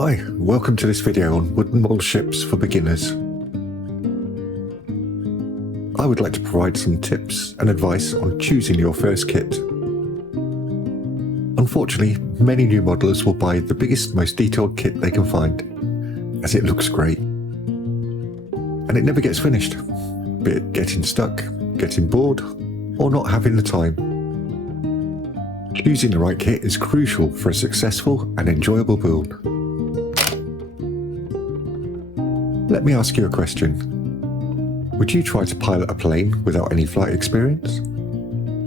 Hi, welcome to this video on wooden model ships for beginners. I would like to provide some tips and advice on choosing your first kit. Unfortunately, many new modelers will buy the biggest, most detailed kit they can find, as it looks great. And it never gets finished, be it getting stuck, getting bored, or not having the time. Choosing the right kit is crucial for a successful and enjoyable build. Let me ask you a question. Would you try to pilot a plane without any flight experience?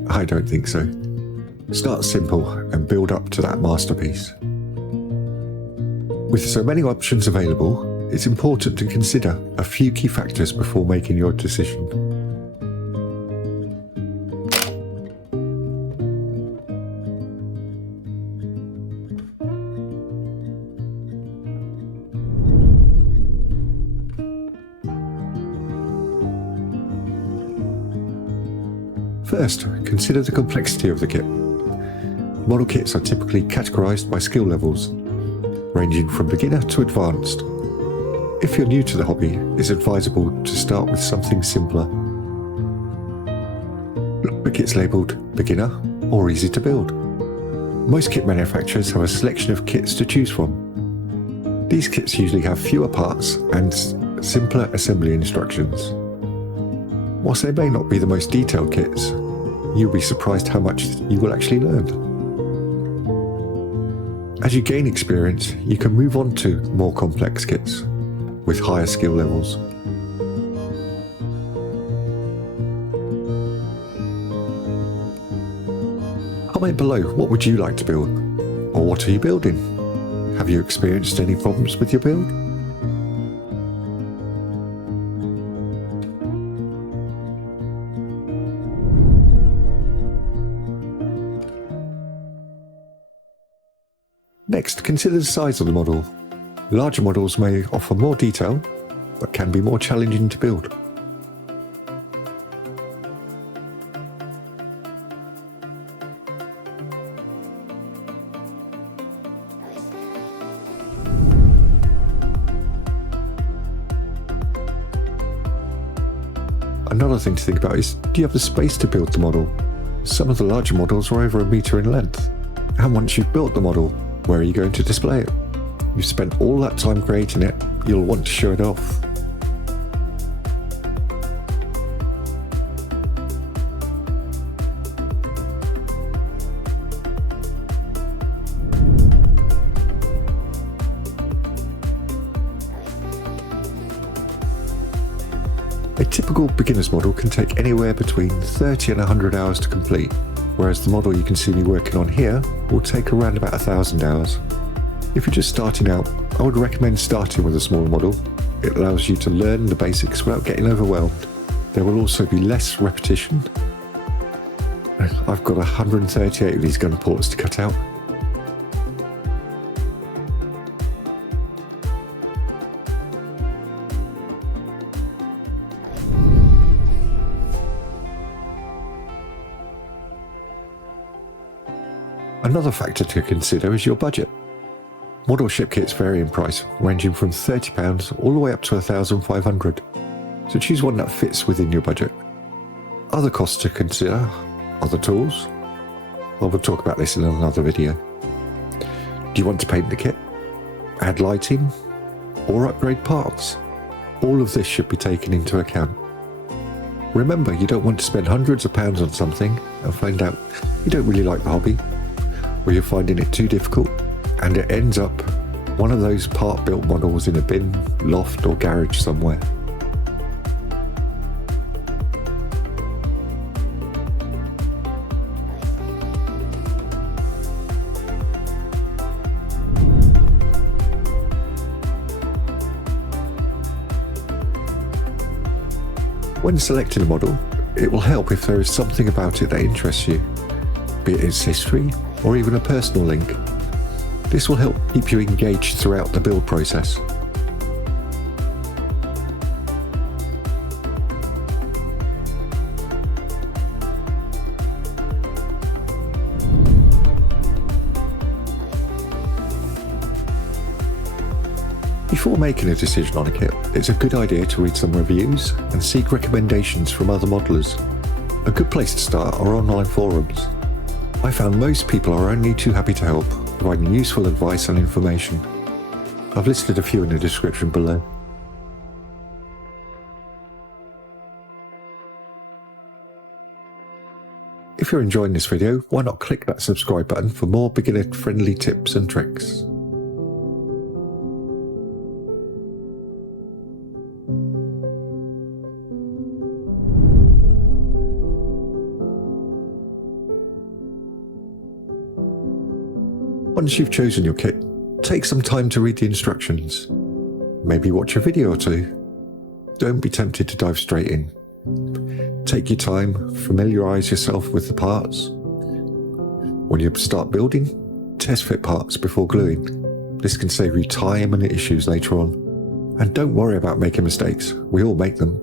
I don't think so. Start simple and build up to that masterpiece. With so many options available, it's important to consider a few key factors before making your decision. First, consider the complexity of the kit. Model kits are typically categorized by skill levels, ranging from beginner to advanced. If you're new to the hobby, it's advisable to start with something simpler. Look for kits labelled beginner or easy to build. Most kit manufacturers have a selection of kits to choose from. These kits usually have fewer parts and simpler assembly instructions. Whilst they may not be the most detailed kits, you'll be surprised how much you will actually learn. As you gain experience, you can move on to more complex kits with higher skill levels. Comment below, what would you like to build? Or what are you building? Have you experienced any problems with your build? Next, consider the size of the model. Larger models may offer more detail, but can be more challenging to build. Another thing to think about is, do you have the space to build the model? Some of the larger models are over 1 meter in length. And once you've built the model, where are you going to display it? You've spent all that time creating it, you'll want to show it off. A typical beginner's model can take anywhere between 30 and 100 hours to complete, whereas the model you can see me working on here will take around about 1,000 hours. If you're just starting out, I would recommend starting with a smaller model. It allows you to learn the basics without getting overwhelmed. There will also be less repetition. I've got 138 of these gun ports to cut out. Another factor to consider is your budget. Model ship kits vary in price, ranging from £30 all the way up to £1,500, so choose one that fits within your budget. Other costs to consider are the tools. I will talk about this in another video. Do you want to paint the kit, add lighting, or upgrade parts? All of this should be taken into account. Remember, you don't want to spend hundreds of pounds on something and find out you don't really like the hobby, or you're finding it too difficult, and it ends up one of those part-built models in a bin, loft or garage somewhere. When selecting a model, it will help if there is something about it that interests you, be it its history or even a personal link. This will help keep you engaged throughout the build process. Before making a decision on a kit, it's a good idea to read some reviews and seek recommendations from other modelers. A good place to start are online forums. I found most people are only too happy to help, providing useful advice and information. I've listed a few in the description below. If you're enjoying this video, why not click that subscribe button for more beginner-friendly tips and tricks. Once you've chosen your kit, take some time to read the instructions. Maybe watch a video or two. Don't be tempted to dive straight in. Take your time, familiarise yourself with the parts. When you start building, test fit parts before gluing. This can save you time and issues later on. And don't worry about making mistakes, we all make them.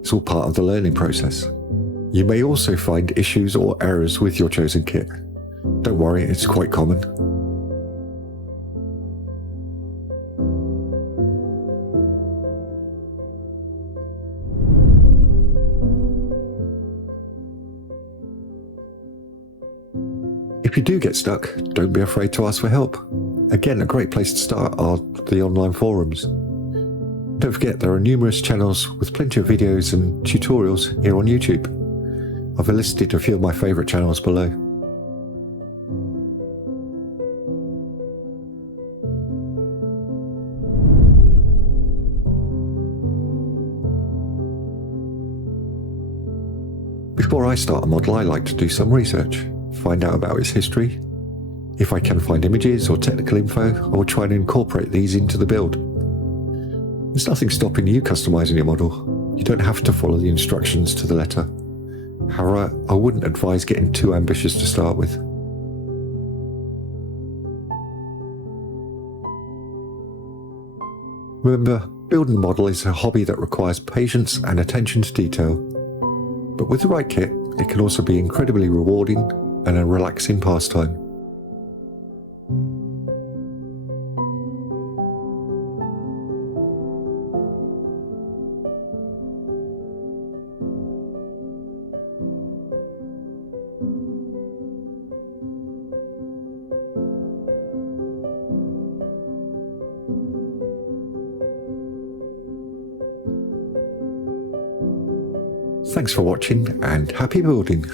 It's all part of the learning process. You may also find issues or errors with your chosen kit. Don't worry, it's quite common. If you do get stuck, don't be afraid to ask for help. Again, a great place to start are the online forums. Don't forget there are numerous channels with plenty of videos and tutorials here on YouTube. I've listed a few of my favourite channels below. Before I start a model, I like to do some research, find out about its history. If I can find images or technical info, I will try and incorporate these into the build. There's nothing stopping you customizing your model. You don't have to follow the instructions to the letter. However, I wouldn't advise getting too ambitious to start with. Remember, building a model is a hobby that requires patience and attention to detail. But with the right kit, it can also be incredibly rewarding and a relaxing pastime. Thanks for watching and happy building!